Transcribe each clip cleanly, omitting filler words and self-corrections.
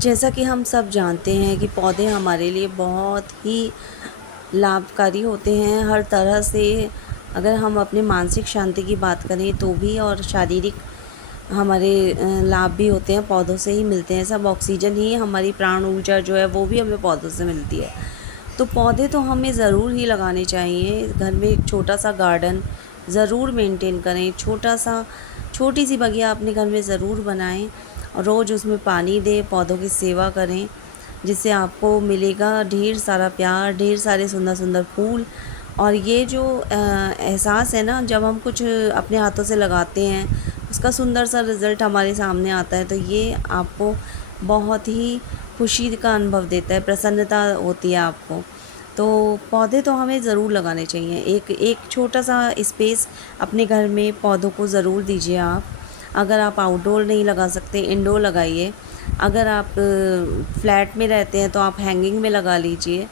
जैसा कि हम सब जानते हैं कि पौधे हमारे लिए बहुत ही लाभकारी होते हैं हर तरह से। अगर हम अपने मानसिक शांति की बात करें तो भी, और शारीरिक हमारे लाभ भी होते हैं, पौधों से ही मिलते हैं। सब ऑक्सीजन ही हमारी प्राण ऊर्जा जो है वो भी हमें पौधों से मिलती है। तो पौधे तो हमें ज़रूर ही लगाने चाहिए। घर में एक छोटा सा गार्डन ज़रूर मेंटेन करें, छोटी सी बगिया अपने घर में ज़रूर बनाएं और रोज़ उसमें पानी दें, पौधों की सेवा करें, जिससे आपको मिलेगा ढेर सारा प्यार, ढेर सारे सुंदर सुंदर फूल। और ये जो एहसास है ना, जब हम कुछ अपने हाथों से लगाते हैं, उसका सुंदर सा रिज़ल्ट हमारे सामने आता है, तो ये आपको बहुत ही खुशी का अनुभव देता है, प्रसन्नता होती है आपको। तो पौधे तो हमें ज़रूर लगाने चाहिए। एक एक छोटा सा स्पेस अपने घर में पौधों को ज़रूर दीजिए आप। अगर आप आउटडोर नहीं लगा सकते, इंडोर लगाइए। अगर आप फ्लैट में रहते हैं तो आप हैंगिंग में लगा लीजिए।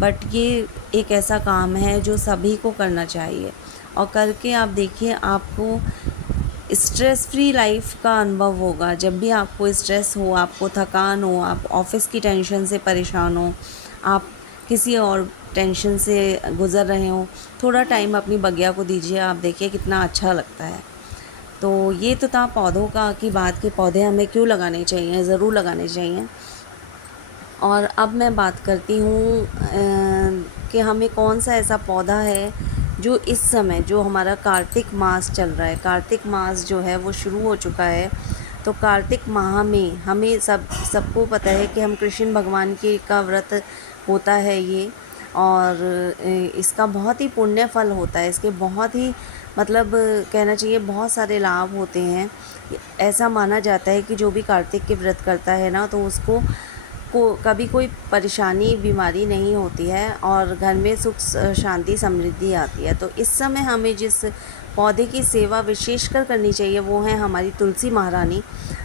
बट ये एक ऐसा काम है जो सभी को करना चाहिए, और करके आप देखिए आपको स्ट्रेस फ्री लाइफ का अनुभव होगा। जब भी आपको स्ट्रेस हो, आपको थकान हो, आप ऑफिस की टेंशन से परेशान हो, आप किसी और टेंशन से गुज़र रहे हो, थोड़ा टाइम अपनी बगिया को दीजिए, आप देखिए कितना अच्छा लगता है। तो ये तो था पौधों का की बात कि पौधे हमें क्यों लगाने चाहिए, ज़रूर लगाने चाहिए। और अब मैं बात करती हूँ कि हमें कौन सा ऐसा पौधा है जो इस समय, जो हमारा कार्तिक मास चल रहा है, कार्तिक मास जो है वो शुरू हो चुका है। तो कार्तिक माह में हमें सबको पता है कि हम कृष्ण भगवान के का व्रत होता है ये, और इसका बहुत ही पुण्य फल होता है। इसके बहुत ही मतलब कहना चाहिए बहुत सारे लाभ होते हैं। ऐसा माना जाता है कि जो भी कार्तिक के व्रत करता है ना, तो उसको कभी कोई परेशानी बीमारी नहीं होती है, और घर में सुख शांति समृद्धि आती है। तो इस समय हमें जिस पौधे की सेवा विशेषकर करनी चाहिए वो है हमारी तुलसी महारानी।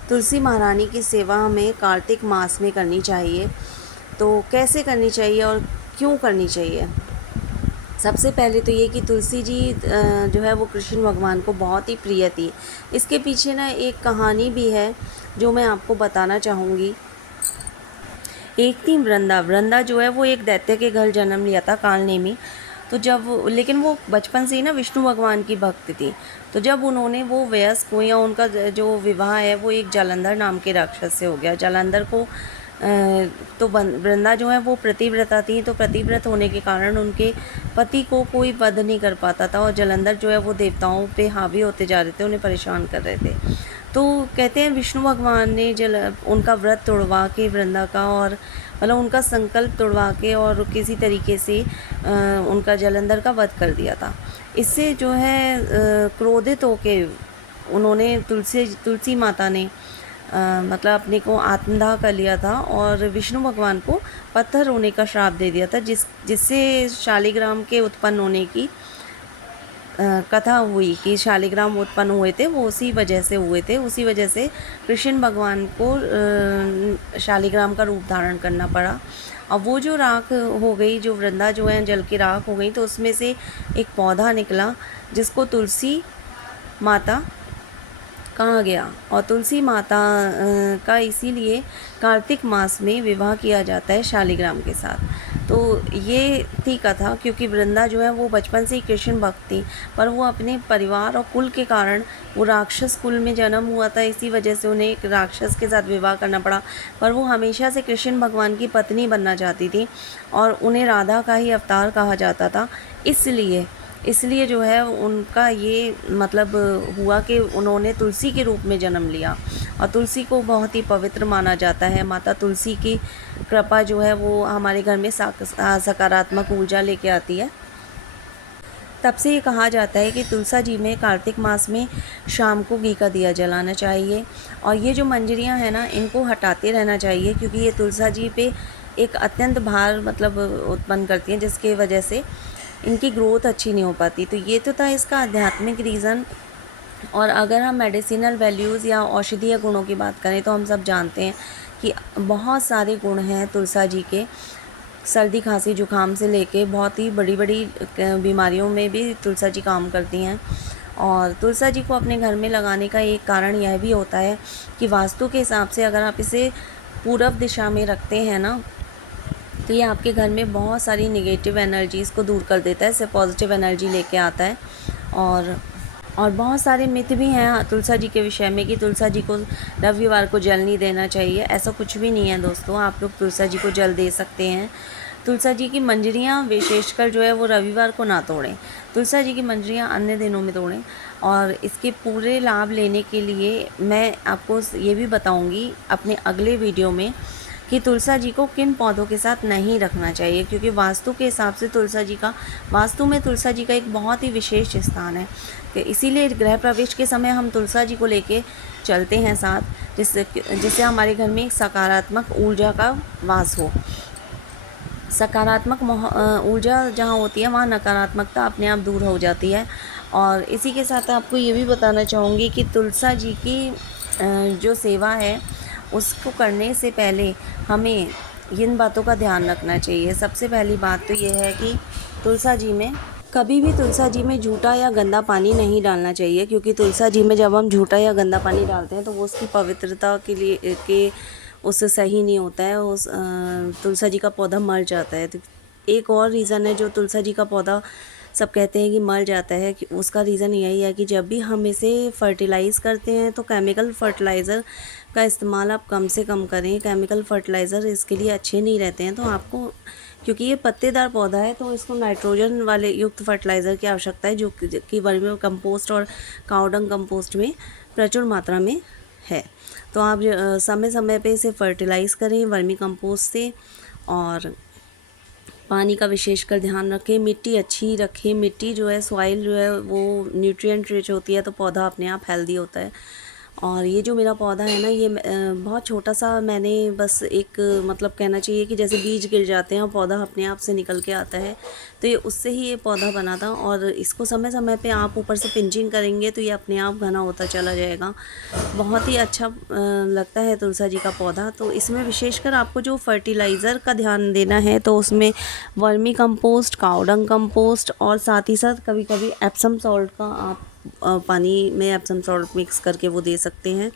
तुलसी महारानी की सेवा हमें कार्तिक मास में करनी चाहिए। तो कैसे करनी चाहिए और क्यों करनी चाहिए? सबसे पहले तो ये कि तुलसी जी जो है वो कृष्ण भगवान को बहुत ही प्रिय थी। इसके पीछे ना एक कहानी भी है जो मैं आपको बताना चाहूँगी। एक थी वृंदा। वृंदा जो है वो एक दैत्य के घर जन्म लिया था, कालनेमी। तो लेकिन वो बचपन से ही ना विष्णु भगवान की भक्त थी। तो जब उन्होंने वो वयस्क हुई, या उनका जो विवाह है वो एक जालंधर नाम के राक्षस से हो गया। जालंधर को तो वृंदा जो है वो प्रतिव्रता थी, तो प्रतिव्रत होने के कारण उनके पति को कोई वध नहीं कर पाता था, और जालंधर जो है वो देवताओं पे हावी होते जा रहे थे, उन्हें परेशान कर रहे थे। तो कहते हैं विष्णु भगवान ने उनका व्रत तोड़वा के वृंदा का, और मतलब उनका संकल्प तोड़वा के, और किसी तरीके से उनका जालंधर का वध कर दिया था। इससे जो है क्रोधित होके उन्होंने तुलसी माता ने मतलब अपने को आत्मदाह कर लिया था, और विष्णु भगवान को पत्थर होने का श्राप दे दिया था, जिससे शालिग्राम के उत्पन्न होने की कथा हुई कि शालिग्राम उत्पन्न हुए थे, वो उसी वजह से हुए थे। उसी वजह से कृष्ण भगवान को शालिग्राम का रूप धारण करना पड़ा। और वो जो राख हो गई, जो वृंदा जो है जल की राख हो गई, तो उसमें से एक पौधा निकला जिसको तुलसी माता कहा गया। और तुलसी माता का इसीलिए कार्तिक मास में विवाह किया जाता है शालिग्राम के साथ। तो ये थी कथा, क्योंकि वृंदा जो है वो बचपन से ही कृष्ण भक्त थी, पर वो अपने परिवार और कुल के कारण, वो राक्षस कुल में जन्म हुआ था, इसी वजह से उन्हें एक राक्षस के साथ विवाह करना पड़ा। पर वो हमेशा से कृष्ण भगवान की पत्नी बनना चाहती थी, और उन्हें राधा का ही अवतार कहा जाता था। इसलिए जो है उनका ये मतलब हुआ कि उन्होंने तुलसी के रूप में जन्म लिया, और तुलसी को बहुत ही पवित्र माना जाता है। माता तुलसी की कृपा जो है वो हमारे घर में सकारात्मक ऊर्जा लेके आती है। तब से ये कहा जाता है कि तुलसा जी में कार्तिक मास में शाम को घी का दिया जलाना चाहिए, और ये जो मंजरियाँ हैं ना, इनको हटाते रहना चाहिए, क्योंकि ये तुलसा जी पे एक अत्यंत भार मतलब उत्पन्न करती हैं, जिसके वजह से इनकी ग्रोथ अच्छी नहीं हो पाती। तो ये तो था इसका आध्यात्मिक रीज़न। और अगर हम मेडिसिनल वैल्यूज़ या औषधीय गुणों की बात करें, तो हम सब जानते हैं कि बहुत सारे गुण हैं तुलसा जी के। सर्दी खांसी जुकाम से लेके बहुत ही बड़ी बड़ी बीमारियों में भी तुलसा जी काम करती हैं। और तुलसा जी को अपने घर में लगाने का एक कारण यह भी होता है कि वास्तु के हिसाब से अगर आप इसे पूर्व दिशा में रखते हैं ना, तो ये आपके घर में बहुत सारी नेगेटिव एनर्जीज़ को दूर कर देता है, इससे पॉजिटिव एनर्जी लेके आता है। और बहुत सारे मिथ भी हैं तुलसा जी के विषय में कि तुलसा जी को रविवार को जल नहीं देना चाहिए। ऐसा कुछ भी नहीं है दोस्तों, आप लोग तुलसा जी को जल दे सकते हैं। तुलसा जी की मंजरियाँ विशेषकर जो है वो रविवार को ना तोड़ें, तुलसा जी की मंजरियाँ अन्य दिनों में तोड़ें। और इसके पूरे लाभ लेने के लिए मैं आपको ये भी बताऊंगी अपने अगले वीडियो में कि तुलसा जी को किन पौधों के साथ नहीं रखना चाहिए, क्योंकि वास्तु के हिसाब से वास्तु में तुलसा जी का एक बहुत ही विशेष स्थान है। कि इसीलिए गृह प्रवेश के समय हम तुलसा जी को लेके चलते हैं साथ, जिससे हमारे घर में एक सकारात्मक ऊर्जा का वास हो। सकारात्मक ऊर्जा जहाँ होती है वहाँ नकारात्मकता अपने आप दूर हो जाती है। और इसी के साथ आपको ये भी बताना चाहूँगी कि तुलसा जी की जो सेवा है उसको करने से पहले हमें इन बातों का ध्यान रखना चाहिए। सबसे पहली बात तो ये है कि कभी भी तुलसा जी में झूठा या गंदा पानी नहीं डालना चाहिए, क्योंकि तुलसा जी में जब हम झूठा या गंदा पानी डालते हैं तो वो उसकी पवित्रता के उससे सही नहीं होता है, तुलसा जी का पौधा मर जाता है। तो एक और रीज़न है जो तुलसा जी का पौधा सब कहते हैं कि मर जाता है, कि उसका रीज़न यही है कि जब भी हम इसे फर्टिलाइज़ करते हैं तो केमिकल फर्टिलाइज़र का इस्तेमाल आप कम से कम करें। केमिकल फर्टिलाइज़र इसके लिए अच्छे नहीं रहते हैं। तो आपको, क्योंकि ये पत्तेदार पौधा है, तो इसको नाइट्रोजन वाले युक्त फर्टिलाइज़र की आवश्यकता है, जो कि वर्मी कंपोस्ट और काउडंग कंपोस्ट में प्रचुर मात्रा में है। तो आप समय समय पे इसे फर्टिलाइज़ करें वर्मी कंपोस्ट से, और पानी का विशेषकर ध्यान रखें। मिट्टी अच्छी रखें, मिट्टी जो है, सॉइल जो है वो न्यूट्रिएंट रिच होती है, तो पौधा अपने आप हेल्दी होता है। और ये जो मेरा पौधा है ना, ये बहुत छोटा सा, मैंने बस एक मतलब कहना चाहिए कि जैसे बीज गिर जाते हैं और पौधा अपने आप से निकल के आता है, तो ये उससे ही ये पौधा बना था। और इसको समय समय पे आप ऊपर से पिंचिंग करेंगे तो ये अपने आप घना होता चला जाएगा। बहुत ही अच्छा लगता है तुलसा जी का पौधा। तो इसमें विशेषकर आपको जो फर्टिलाइज़र का ध्यान देना है, तो उसमें वर्मी कंपोस्ट, काउडंग कंपोस्ट, और साथ ही साथ कभी कभी एप्सम सॉल्ट का आप पानी में एप्सम सॉल्ट मिक्स करके वो दे सकते हैं।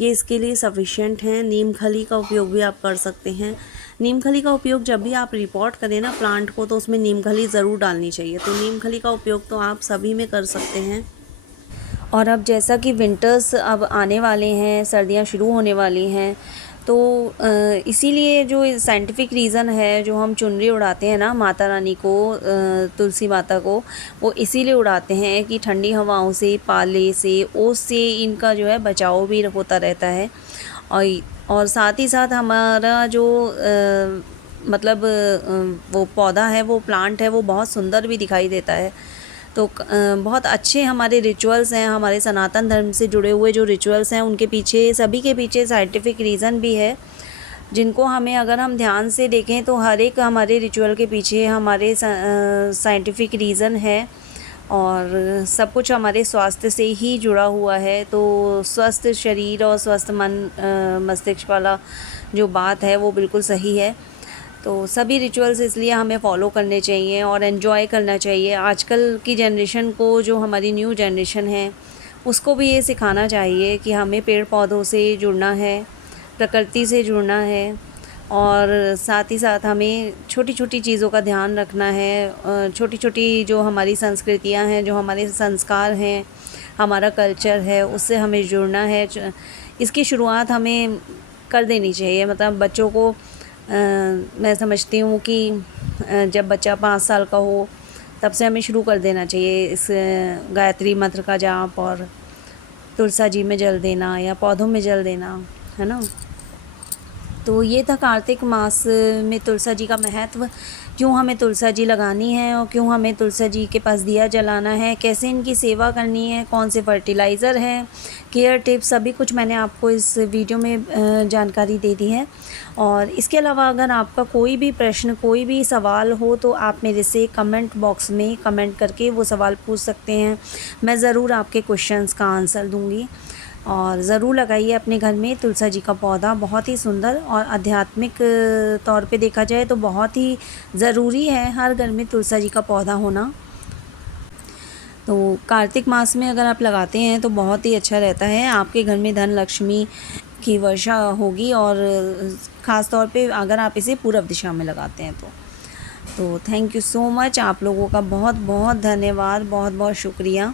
ये इसके लिए सफिशिएंट है। नीम खली का उपयोग भी आप कर सकते हैं। नीम खली का उपयोग जब भी आप रिपोर्ट करें ना प्लांट को, तो उसमें नीम खली ज़रूर डालनी चाहिए। तो नीम खली का उपयोग तो आप सभी में कर सकते हैं। और अब जैसा कि विंटर्स अब आने वाले हैं, सर्दियां शुरू होने वाली हैं, तो इसीलिए जो साइंटिफिक रीज़न है, जो हम चुनरी उड़ाते हैं ना माता रानी को, तुलसी माता को, वो इसीलिए उड़ाते हैं कि ठंडी हवाओं से, पाले से, ओस से इनका जो है बचाव भी होता रहता है। और साथ ही साथ हमारा जो मतलब वो पौधा है, वो प्लांट है, वो बहुत सुंदर भी दिखाई देता है। तो बहुत अच्छे हमारे रिचुअल्स हैं, हमारे सनातन धर्म से जुड़े हुए जो रिचुअल्स हैं, उनके पीछे, सभी के पीछे साइंटिफिक रीज़न भी है, जिनको हमें अगर हम ध्यान से देखें तो हर एक हमारे रिचुअल के पीछे हमारे साइंटिफिक रीज़न है। और सब कुछ हमारे स्वास्थ्य से ही जुड़ा हुआ है। तो स्वस्थ शरीर और स्वस्थ मन मस्तिष्क वाला जो बात है वो बिल्कुल सही है। तो सभी रिचुअल्स इसलिए हमें फॉलो करने चाहिए और एंजॉय करना चाहिए। आजकल की जनरेशन को, जो हमारी न्यू जनरेशन है, उसको भी ये सिखाना चाहिए कि हमें पेड़ पौधों से जुड़ना है, प्रकृति से जुड़ना है, और साथ ही साथ हमें छोटी छोटी चीज़ों का ध्यान रखना है। छोटी छोटी जो हमारी संस्कृतियाँ हैं, जो हमारे संस्कार हैं, हमारा कल्चर है, उससे हमें जुड़ना है। इसकी शुरुआत हमें कर देनी चाहिए। मतलब बच्चों को मैं समझती हूँ कि जब बच्चा 5 साल का हो तब से हमें शुरू कर देना चाहिए इस गायत्री मंत्र का जाप, और तुलसा जी में जल देना या पौधों में जल देना, है ना। तो ये था कार्तिक मास में तुलसा जी का महत्व, क्यों हमें तुलसा जी लगानी है और क्यों हमें तुलसा जी के पास दिया जलाना है, कैसे इनकी सेवा करनी है, कौन से फर्टिलाइज़र है, केयर टिप्स, सभी कुछ मैंने आपको इस वीडियो में जानकारी दे दी है। और इसके अलावा अगर आपका कोई भी प्रश्न, कोई भी सवाल हो, तो आप मेरे से कमेंट बॉक्स में कमेंट करके वो सवाल पूछ सकते हैं। मैं ज़रूर आपके क्वेश्चंस का आंसर दूँगी। और ज़रूर लगाइए अपने घर में तुलसा जी का पौधा। बहुत ही सुंदर और आध्यात्मिक तौर पे देखा जाए तो बहुत ही ज़रूरी है हर घर में तुलसा जी का पौधा होना। तो कार्तिक मास में अगर आप लगाते हैं तो बहुत ही अच्छा रहता है। आपके घर में धन लक्ष्मी की वर्षा होगी, और ख़ास तौर पे अगर आप इसे पूर्व दिशा में लगाते हैं तो थैंक यू सो मच। आप लोगों का बहुत बहुत धन्यवाद, बहुत बहुत शुक्रिया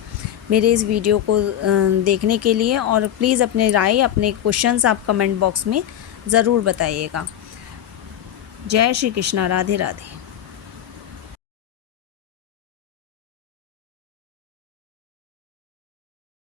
मेरे इस वीडियो को देखने के लिए। और प्लीज़ अपने राय, अपने क्वेश्चंस आप कमेंट बॉक्स में ज़रूर बताइएगा। जय श्री कृष्णा, राधे राधे।